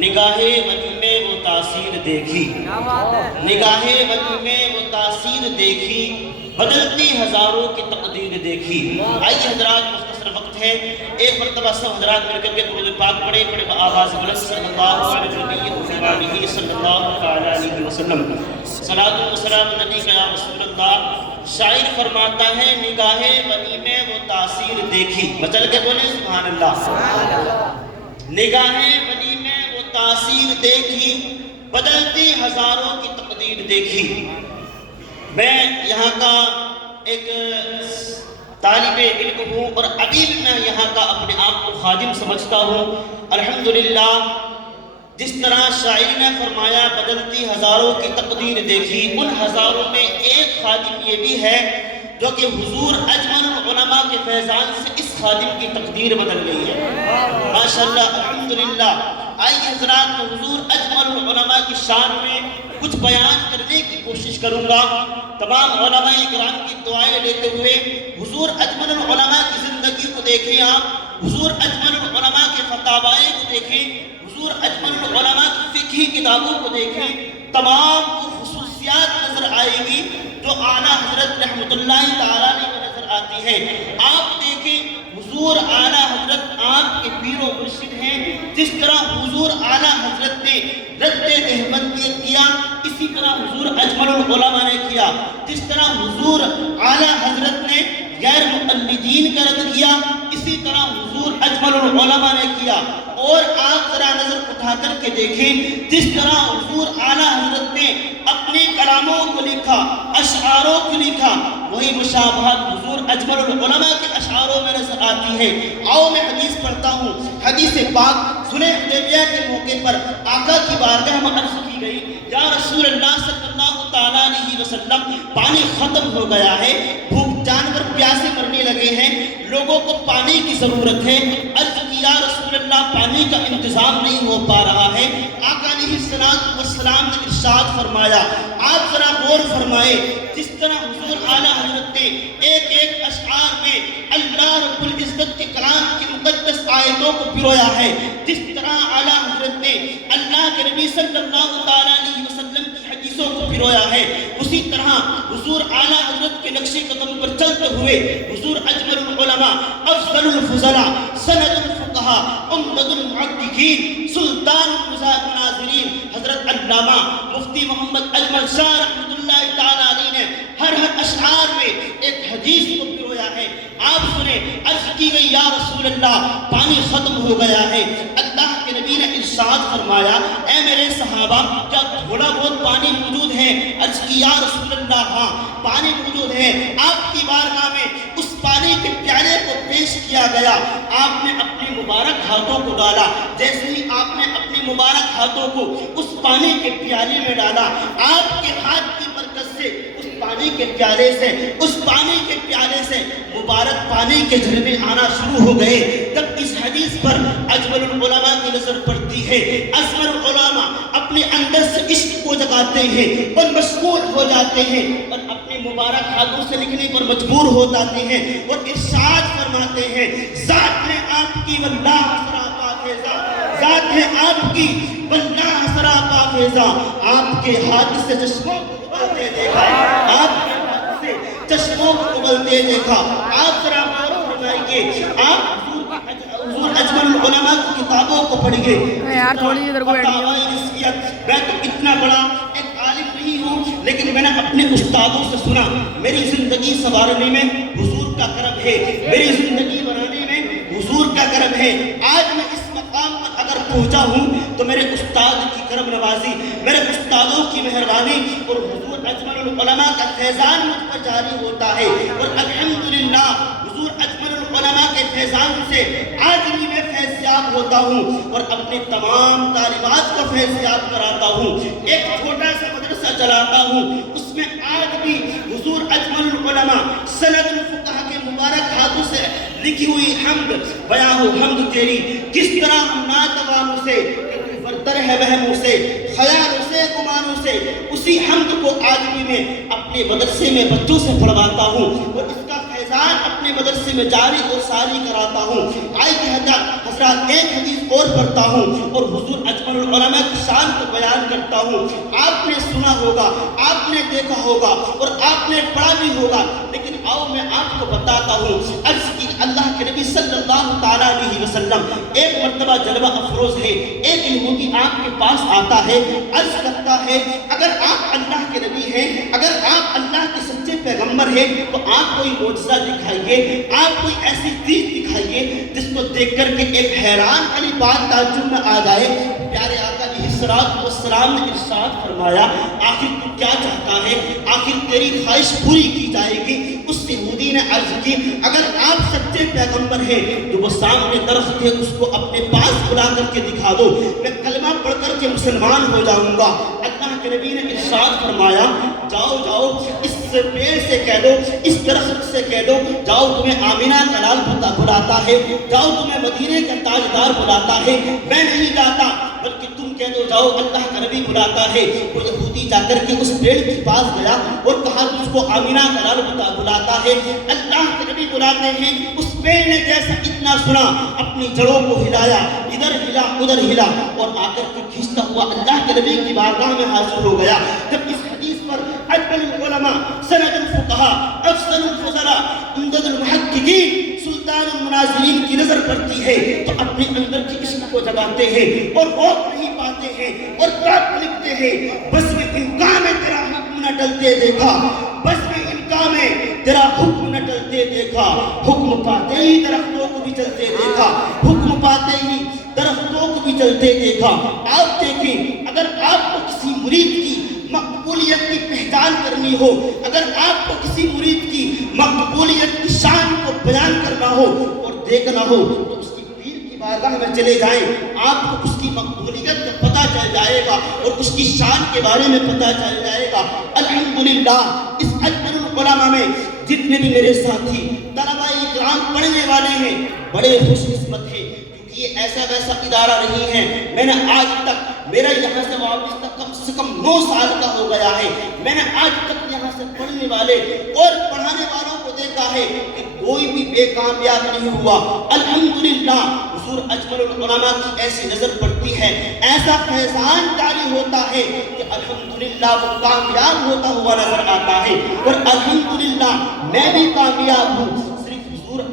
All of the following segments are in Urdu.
نگاہ ولی میں وہ تاثیر دیکھی، نگاہ ولی میں وہ تاثیر دیکھی، بدلتی ہزاروں کی تقدیر دیکھی۔ آئیے حضرات، مختصر وقت ہے، ایک مرتبہ سب حضرات مل کر کے درود پاک پڑھے بآواز بلند صلی اللہ علیہ وسلم۔ صلاۃ و سلام علیک یا رسول اللہ۔ شاعر فرماتا ہے نگاہ ولی میں وہ تاثیر دیکھی، بچل کے بولے سبحان اللہ۔ نگاہ ولی میں وہ تاثیر دیکھی، بدلتی ہزاروں کی تقدیر دیکھی۔ میں یہاں کا ایک طالب علم ہوں اور ابھی بھی میں یہاں کا اپنے آپ کو خادم سمجھتا ہوں۔ الحمدللہ جس طرح شاعر نے فرمایا بدلتی ہزاروں کی تقدیر دیکھی، ان ہزاروں میں ایک خادم یہ بھی ہے جو کہ حضور اجمل العلماء کے فیضان سے اس خادم کی تقدیر بدل گئی ہے، ماشاءاللہ الحمدللہ۔ آئیے حضرات، حضور اجمل العلماء کی شان میں کچھ بیان کرنے کی کوشش کروں گا، تمام علماء کرام کی دعائیں لیتے ہوئے۔ حضور اجمل العلماء کی زندگی کو دیکھیں آپ، حضور اجمل العلماء کے فتاوائے کو دیکھیں، حضور اجمل العلماء کی فقہی کتابوں کو دیکھیں، تمام وہ خصوصیات نظر آئے گی جو اعلیٰ حضرت رحمت اللہ تعالیٰ نے نظر آتی ہے۔ آپ دیکھیں حضور اعلیٰ حضرت آپ کے پیر و مرشد ہیں، جس طرح حضور اعلیٰ حضرت نے رد دہبندیت کیا، اسی طرح حضور اجمل العلماء نے کیا۔ جس طرح حضور اعلیٰ حضرت نے غیر مقلدین کا رد کیا، اسی طرح حضور اجمل العلماء نے کیا۔ اور آپ ذرا نظر اٹھا کر کے دیکھیں جس طرح حضور اعلیٰ حضرت نے اپنے کلاموں کو لکھا، اشعاروں کو لکھا، وہی مشابہت حضور اجمل العلماء کے اشعاروں میں نظر آتی ہے۔ آؤ میں حدیث پڑھتا ہوں۔ حدیث پاک صلح حدیبیہ کے موقع پر آقا کی بارگاہ میں عرض کی گئی، یا رسول اللہ صلی اللہ تعالیٰ علیہ وسلم، پانی ختم ہو گیا ہے، بھوک جانور پیاسے مرنے لگے ہیں، لوگوں کو پانی کی ضرورت ہے۔ عرض کی یا رسول اللہ پانی کا انتظام نہیں ہو پا رہا ہے۔ آقا علیہ السلام نے ارشاد فرمایا، آپ ذرا غور فرمائے، جس طرح حضور اعلیٰ حضرت نے ایک ایک اشعار میں اللہ رب العزت کے کلام کی مقدس آیتوں کو پرویا ہے، جس طرح اعلیٰ حضرت نے اللہ کے نبی صلی اللہ تعالیٰ علیہ وسلم کی حدیثوں کو پرویا ہے، اسی طرح حضور اعلیٰ حضرت کے نقش قدم پر چلتے ہوئے حضور اجمل العلماء، افضل الفضلاء، سند الفقہاء، عمدۃ المحققین، سلطان المناظرین حضرت علامہ مفتی محمد اجمل شاہ رحمۃ اللہ تعالیٰ علیہ نے ہر اشعار میں ایک حدیث کو پرویا ہے۔ آپ سنیں، عرض کی گئی یا رسول اللہ پانی ختم ہو گیا ہے۔ اللہ کے نبی نے ارشاد فرمایا، اے میرے صحابہ کیا تھوڑا بہت پانی موجود ہے؟ عرض کی یا رسول اللہ ہاں پانی موجود ہے۔ آپ کی بارگاہ میں اس پانی کے پیالے کو پیش کیا گیا، آپ نے اپنے مبارک ہاتھوں کو ڈالا، جیسے ہی آپ نے اپنے مبارک ہاتھوں کو اس پانی کے پیالے میں ڈالا، آپ کے ہاتھ کی برکت سے اس پانی کے پیالے سے مبارک پانی کے جھرنے آنا شروع ہو گئے۔ جب اس حدیث پر اجمل العلماء کی نظر پڑتی ہے، اجمل العلماء اپنے اندر سے عشق کو جگاتے ہیں اور مشغول ہو جاتے ہیں اور اپنے مبارک ہاتھوں سے لکھنے پر مجبور ہو جاتے ہیں اور ارشاد فرماتے ہیں، ذات ہے آپ کی واللہ حسرا پاکیزہ، ذات ہے آپ کی واللہ حسرا پاکیزہ۔ آپ کے ہاتھ سے چشموں کو ابلتے دیکھا، آپ کے ہاتھ سے چشموں کو ابلتے دیکھا۔ آپ ذرا غور فرمائیے، آپ حضور اجمل العلماء کی کتابوں کو پڑھیے۔ میں تو اتنا بڑا ایک عالم نہیں ہوں، لیکن میں نے اپنے استادوں سے سنا، میری زندگی سنوارنے میں حضور کا کرم ہے، میری زندگی بنانے میں حضور کا کرم ہے۔ آج میں اس مقام پر اگر پہنچا ہوں تو میرے استاد کی کرم نوازی، میرے استادوں کی مہربانی اور حضور اجمل العلماء کا فیضان مجھ پر جاری ہوتا ہے۔ اور الحمدللہ حضور اجمل العلماء کے فیضان سے آج بھی میں فیض یاب ہوتا ہوں اور اپنے تمام طالبات کو فیض یاب کراتا ہوں۔ ایک چھوٹا سا مدرسہ چلاتا ہوں، اس میں آج بھی حضور اجمل العلماء سند الفقہاء کے مبارک ہاتھوں سے لکھی ہوئی حمد، بیاں ہو حمد تیری، کس طرح ہم ناتوانوں سے برتر ہے وہموں سے، خیالوں سے، گمانوں سے، اسی حمد کو آج بھی میں اپنے مدرسے میں بچوں سے پڑھواتا ہوں اور اس کا سال اپنے مدرسے میں جاری اور ساری کراتا ہوں۔ آئیے حضرات ایک حدیث اور پڑھتا ہوں اور حضور اجمل العلماء کی شان کو بیان کرتا ہوں۔ آپ نے سنا ہوگا، آپ نے دیکھا ہوگا اور آپ نے پڑھا بھی ہوگا، لیکن آؤ میں آپ کو بتاتا ہوں۔ عرض کی اللہ کے نبی صلی اللہ تعالیٰ علیہ وسلم ایک مرتبہ جلوہ افروز ہے، ایک یہودی آپ کے پاس آتا ہے، عرض کرتا ہے اگر آپ اللہ کے نبی ہیں، اگر آپ اللہ کے سچے پیغمبر ہیں تو آپ کوئی معجزہ دکھائیے، آپ کوئی ایسی چیز دکھائیے جس کو دیکھ کر کے ایک حیران والی بات تعجب میں آ جائے۔ پیارے آقا علیہ السلام نے ارشاد فرمایا آخر تو کیا چاہتا ہے، آخر تیری خواہش پوری کی جائے گی۔ اس یہودی نے عرض کی اگر آپ سچے پیغمبر ہیں تو وہ سامنے درخت ہے اس کو اپنے پاس بلا کر کے دکھا دو، میں کلمہ پڑھ کر کے مسلمان ہو جاؤں گا۔ اللہ کے نبی نے ارشاد فرمایا جاؤ جاؤ اس پیڑ سے کہہ دو، اس درخت سے کہہ دو جاؤ تمہیں آمینہ کا لال بلاتا ہے، جاؤ تمہیں مدینے کا تاجدار بلاتا ہے، میں نہیں جاتا بلکہ تم کہہ دو جاؤ اللہ کا نبی بلاتا ہے۔ وہ یہودی جا کر کے اس پیڑ کے پاس گیا اور کہا تجھ کو آمینہ کا لال بلاتا ہے، اللہ کے نبی بلاتے ہیں۔ اس پیڑ نے جیسا اتنا سنا اپنی جڑوں کو ہلایا، ادھر ہلا ادھر ہلا اور آ کر کے کھینچتا ہوا اللہ کے نبی کی بارگاہ میں حاضر ہو گیا۔ جب اس حدیث پر اجمل العلماء، سند الفقہاء، افضل الفضلاء، امجد المحققین، سلطان المناظرین کی نظر پڑتی ہے تو اپنے اندر کی عشق کو جگاتے ہیں اور روک نہیں پاتے ہیں اور بات لکھتے ہیں بس میں امکان ہے تیرا حکم نہ ٹلتے دیکھا، بس میں امکان ہے تیرا حکم نہ ٹلتے دیکھا، حکم پاتے ہی درختوں کو بھی چلتے دیکھا، حکم پاتے ہی درختوں کو بھی چلتے دیکھا۔ آپ دیکھیں اگر آپ کو کسی مرید کی مقبولیت کی پہچان کرنی ہو، اگر آپ کو کسی مرید کی مقبولیت کی شان کو بیان کرنا ہو اور دیکھنا ہو تو اس کی پیر کی بارگاہ میں چلے جائیں، آپ کو اس کی مقبولیت کا پتہ چل جائے گا اور اس کی شان کے بارے میں پتہ چل جائے گا۔ الحمدللہ اس اجمل العلماء میں جتنے بھی میرے ساتھی طلبہ اکرام پڑھنے والے ہیں بڑے خوش قسمت ہیں، کیونکہ یہ ایسا ویسا ادارہ نہیں ہے۔ میں نے آج تک میرا یہاں سے واپس تک کم سے کم 9 سال کا ہو گیا ہے، میں نے آج تک یہاں سے پڑھنے والے اور پڑھانے والوں کو دیکھا ہے کہ کوئی بھی بے کامیاب نہیں ہوا۔ الحمدللہ حضور اجمل العلماء کی ایسی نظر پڑتی ہے، ایسا فیضان جاری ہوتا ہے کہ الحمدللہ وہ کامیاب ہوتا ہوا نظر آتا ہے اور الحمدللہ میں بھی کامیاب ہوں،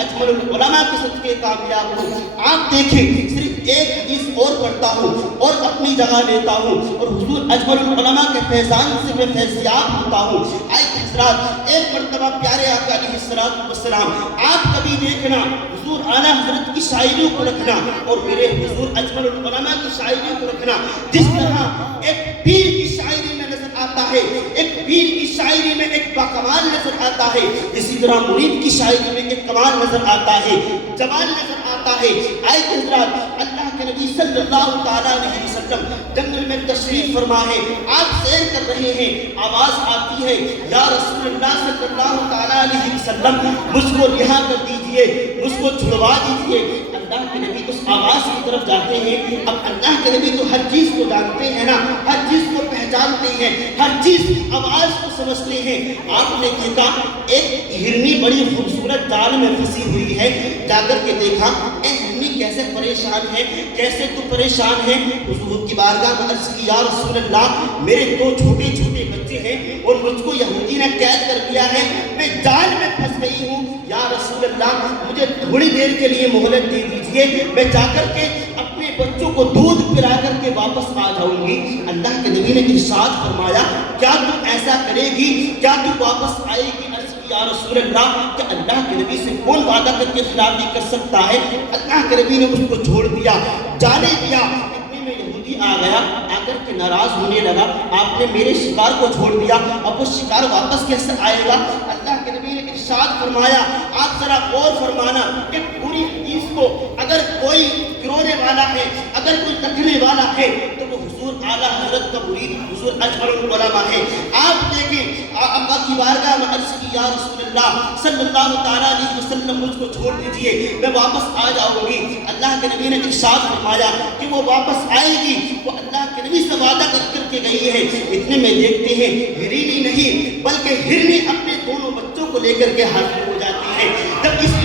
اجمل العلماء کے صدقے کامیاب ہوں۔ آپ دیکھیں صرف ایک حدیث اور پڑھتا ہوں اور اپنی جگہ لیتا ہوں اور حضور اجمل العلماء کے فیضان سے میں فیضیاب ہوتا ہوں۔ آئے حضرات ایک مرتبہ پیارے آقا علیہ السلام آپ کبھی دیکھنا حضور اعلیٰ حضرت کی شاعریوں کو رکھنا اور میرے حضور اجمل العلماء کی شاعریوں کو رکھنا، جس طرح ایک پیر کی شاعری میں نظر آتا ہے، ایک پیر کی شاعری میں ایک باکمال نظر آتا ہے، اسی طرح مرید کی شاعری میں ایک کمال نظر آتا ہے، جمال نظر آتا ہے۔ آئے حضرات اللہ کے نبی صلی اللہ تعالیٰ علیہ وسلم جنگل میں تشریف فرما ہے، آپ سیر کر رہے ہیں، آواز آتی ہے یا رسول اللہ صلی اللہ تعالیٰ علیہ وسلم مجھ کو رہا کر دیجئے، مجھ کو چھڑوا دیجئے۔ اللہ کے نبی اس آواز کی طرف جاتے ہیں۔ اب اللہ کے نبی تو ہر چیز کو جانتے ہیں نا، ہر چیز کو پہچانتے ہیں، ہر چیز آواز کو سمجھتے ہیں۔ آپ نے دیکھا ایک ہرنی بڑی خوبصورت جال میں پھنسی ہوئی ہے، جا کر کے دیکھا اے ہرنی کیسے پریشان ہے، کیسے تو پریشان ہے۔ حضور کی بارگاہ میں عرض کی یا رسول اللہ میرے 2 چھوٹے چھوٹے بچے ہیں اور مجھ کو یہودی نے قید کر دیا ہے، میں جال میں پھنس گئی ہوں، یا رسول اللہ مجھے تھوڑی دیر کے لیے مہلت دے دیجئے، میں جا کر کے اپنے بچوں کو دودھ پلا کر کے واپس آ جاؤں گی۔ اللہ کے نبی نے ارشاد فرمایا کیا تو ایسا کرے گی، کیا تو واپس آئے گی؟ عرض کی یا رسول اللہ کہ اللہ کے نبی سے کون وعدہ کر کے خلافی کر سکتا ہے؟ اللہ کے نبی نے اس کو چھوڑ دیا، جانے دیا۔ اتنے میں یہودی آ گیا، آ کر کے ناراض ہونے لگا، آپ نے میرے شکار کو چھوڑ دیا، اب وہ شکار واپس کیسے آئے گا؟ اللہ کے نبی نے ارشاد فرمایا آپ ذرا غور فرمانا کہ پوری حدیث کو اگر کوئی گرونے والا ہے، اگر کوئی رکھنے والا ہے تو وہ حضور اعلیٰ حضرت کا مرید حضور اجمل العلماء ہے۔ آپ دیکھیں آقا کی بارگاہ میں عرض کی یا رسول اللہ صلی اللہ تعالیٰ علیہ وسلم مجھ کو چھوڑ دیجئے، میں واپس آ جاؤں گی۔ اللہ کے نبی نے ارشاد فرمایا کہ وہ واپس آئے گی، وہ اللہ کے نبی سے وعدہ کر کے گئی ہے۔ اتنے میں دیکھتے ہیں ہرنی نہیں بلکہ ہرنی اپنے دونوں بچوں کو لے کر کے حاضر ہو جاتی ہے۔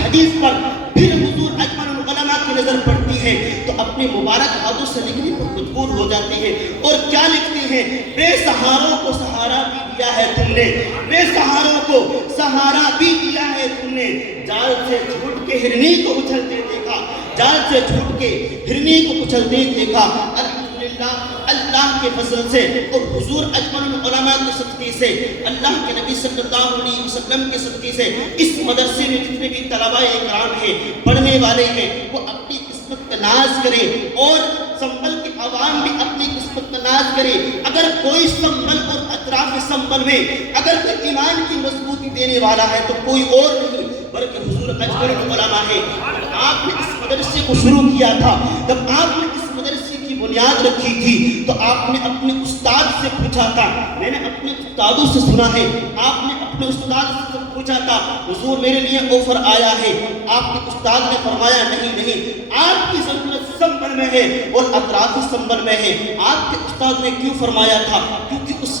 حدیث پر پھر حضور اجمل العلماء کی نظر پڑتی ہے تو اپنے مبارک ہاتھوں سے لکھنے پر مجبور ہو جاتے ہیں، اور کیا لکھتے ہیں؟ بے سہاروں کو سہارا بھی دیا ہے تم نے، بے سہاروں کو سہارا بھی دیا ہے تم نے، جال سے چھوٹ کے ہرنی کو اچھلتے دیکھا، جال سے چھوٹ کے ہرنی کو اچھلتے دیکھا۔ الحمدللہ اللہ کے فضل سے اور حضور اجمل العلماء کے صدقے سے، اللہ کے نبی صلی اللہ علیہ وسلم کے صدقے سے اس مدرسے میں جتنے بھی طلباء اکرام ہیں، پڑھنے والے ہیں، وہ اپنی قسمت کا ناز کریں، اور سنبل کے عوام بھی اپنی قسمت کا ناز کریں۔ اگر کوئی سنبل اور اطراف سنبل میں اگر کوئی ایمان کی مضبوطی دینے والا ہے تو کوئی اور نہیں بلکہ حضور اجمل العلماء ہے۔ جب آپ نے اس مدرسے کو شروع کیا تھا، جب آپ نے اس مدرسے کی بنیاد رکھی تھی تو آپ نے اپنے استاد سے پوچھا تھا، میں نے اپنے استادوں سے سنا ہے، آپ نے اپنے استاد سے پوچھا تھا حضور میرے لیے آفر آیا ہے، آپ کے استاد نے فرمایا نہیں، آپ کی ضرورت سنبل میں ہے اور اطراف سنبل میں ہے۔ آپ کے استاد نے کیوں فرمایا تھا؟ کیونکہ اس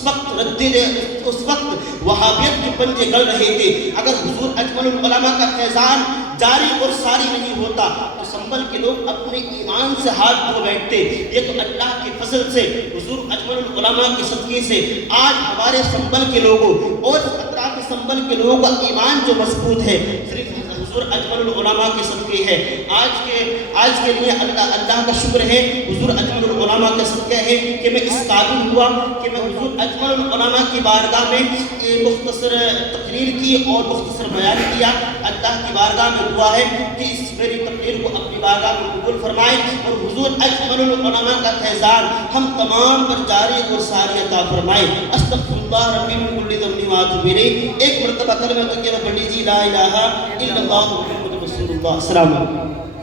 وقت وہابیت کے پنجے گل رہے تھے۔ اگر حضور اجمل العلماء کا فیضان جاری اور ساری نہیں ہوتا تو سنبل کے لوگ اپنے ایمان سے ہاتھ دھو بیٹھتے۔ یہ تو اللہ کے فضل سے، حضور اجمل العلماء کے صدقے سے آج ہمارے سنبل کے لوگوں اور اطراف سنبل کے لوگوں کا ایمان جو مضبوط ہے صرف حضور اجمل العلماء کے صدقے ہے۔ آج کے لیے اللہ کا شکر ہے، حضور اجمل العلماء کا صدقہ ہے کہ میں اس قابل ہوا کہ میں حضور اجمل العلماء کی بارگاہ میں مختصر تقریر کی اور مختصر بیان کیا۔ اللہ کی بارگاہ میں دعا ہے کہ اس میری تقریر کو اپنی بارگاہ میں قبول فرمائے، اور حضور اجمل العلماء کا فیضان ہم تمام پر جاری اور ساری عطا فرمائے۔ استغفر اللہ ربی من کل ذنب واتوب الیہ۔ ایک مرتبہ کلمہ طیبہ پڑھ لیجیے، لا الہ الا اللہ محمد رسول اللہ۔ السلام علیکم۔